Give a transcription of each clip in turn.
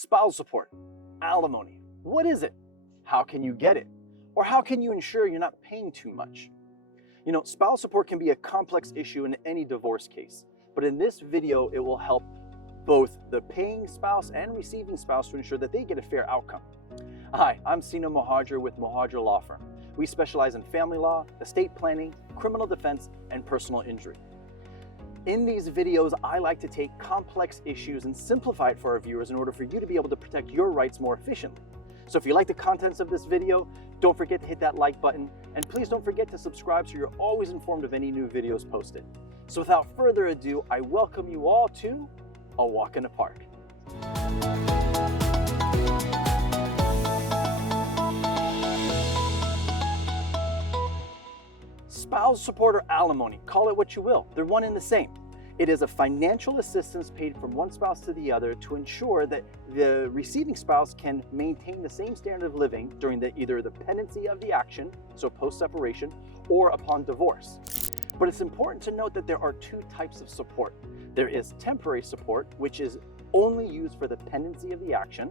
Spousal support, alimony. What is it? How can you get it? Or how can you ensure you're not paying too much? You know, spousal support can be a complex issue in any divorce case, but in this video, it will help both the paying spouse and receiving spouse to ensure that they get a fair outcome. Hi, I'm Sina Mohajer with Mohajer Law Firm. We specialize in family law, estate planning, criminal defense, and personal injury. In these videos, I like to take complex issues and simplify it for our viewers in order for you to be able to protect your rights more efficiently. So if you like the contents of this video, don't forget to hit that like button, and please don't forget to subscribe so you're always informed of any new videos posted. So without further ado, I welcome you all to A Walk in the Park. Spousal support or alimony, call it what you will, they're one and the same. It is a financial assistance paid from one spouse to the other to ensure that the receiving spouse can maintain the same standard of living during either the pendency of the action, so post-separation, or upon divorce. But it's important to note that there are two types of support. There is temporary support, which is only used for the pendency of the action,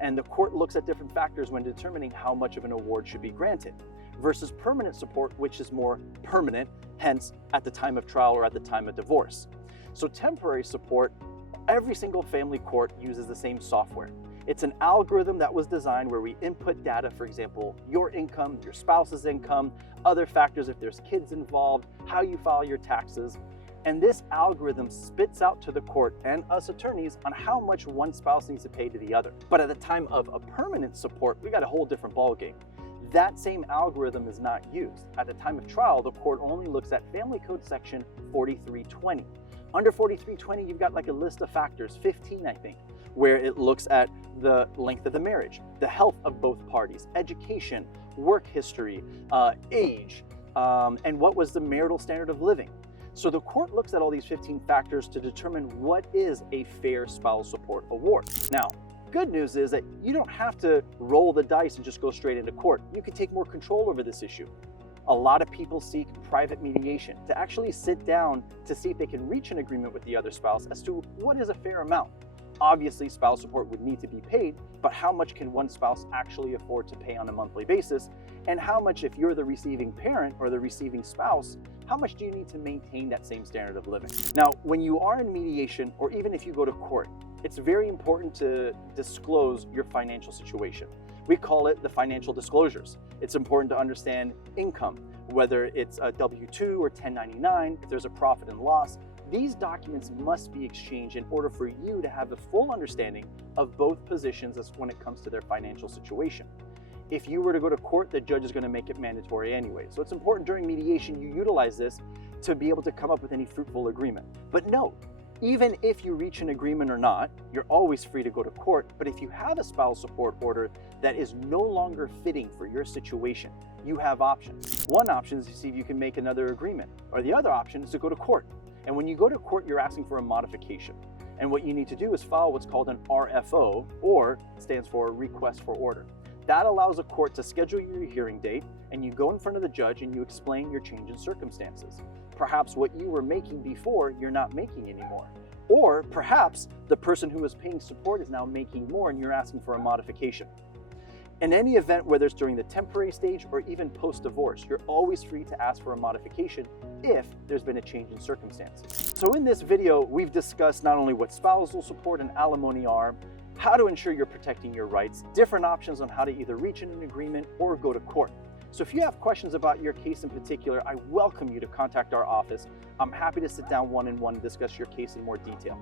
and the court looks at different factors when determining how much of an award should be granted, versus permanent support, which is more permanent, hence at the time of trial or at the time of divorce. So temporary support, every single family court uses the same software. It's an algorithm that was designed where we input data, for example, your income, your spouse's income, other factors if there's kids involved, how you file your taxes. And this algorithm spits out to the court and us attorneys on how much one spouse needs to pay to the other. But at the time of a permanent support, we got a whole different ballgame. That same algorithm is not used. At the time of trial, the court only looks at Family Code section 4320. Under 4320, you've got like a list of factors, 15 I think, where it looks at the length of the marriage, the health of both parties, education, work history, age, and what was the marital standard of living. So the court looks at all these 15 factors to determine what is a fair spousal support award. Now, good news is that you don't have to roll the dice and just go straight into court. You can take more control over this issue. A lot of people seek private mediation to actually sit down to see if they can reach an agreement with the other spouse as to what is a fair amount. Obviously, spousal support would need to be paid, but how much can one spouse actually afford to pay on a monthly basis? And how much, if you're the receiving parent or the receiving spouse, how much do you need to maintain that same standard of living? Now, when you are in mediation, or even if you go to court, it's very important to disclose your financial situation. We call it the financial disclosures. It's important to understand income, whether it's a W-2 or 1099, if there's a profit and loss. These documents must be exchanged in order for you to have the full understanding of both positions as when it comes to their financial situation. If you were to go to court, the judge is going to make it mandatory anyway. So it's important during mediation you utilize this to be able to come up with any fruitful agreement. But note, even if you reach an agreement or not, you're always free to go to court. But if you have a spousal support order that is no longer fitting for your situation, you have options. One option is to see if you can make another agreement, or the other option is to go to court. And when you go to court, you're asking for a modification. And what you need to do is file what's called an RFO, or stands for Request for Order. That allows a court to schedule your hearing date, and you go in front of the judge and you explain your change in circumstances. Perhaps what you were making before, you're not making anymore. Or perhaps the person who was paying support is now making more and you're asking for a modification. In any event, whether it's during the temporary stage or even post-divorce, you're always free to ask for a modification if there's been a change in circumstances. So in this video, we've discussed not only what spousal support and alimony are, how to ensure you're protecting your rights, different options on how to either reach an agreement or go to court. So if you have questions about your case in particular, I welcome you to contact our office. I'm happy to sit down one-on-one and discuss your case in more detail.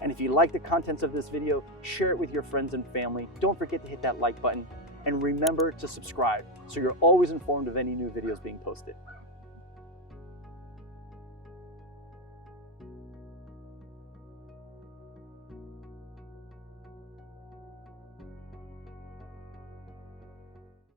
And if you like the contents of this video, share it with your friends and family. Don't forget to hit that like button, and remember to subscribe so you're always informed of any new videos being posted.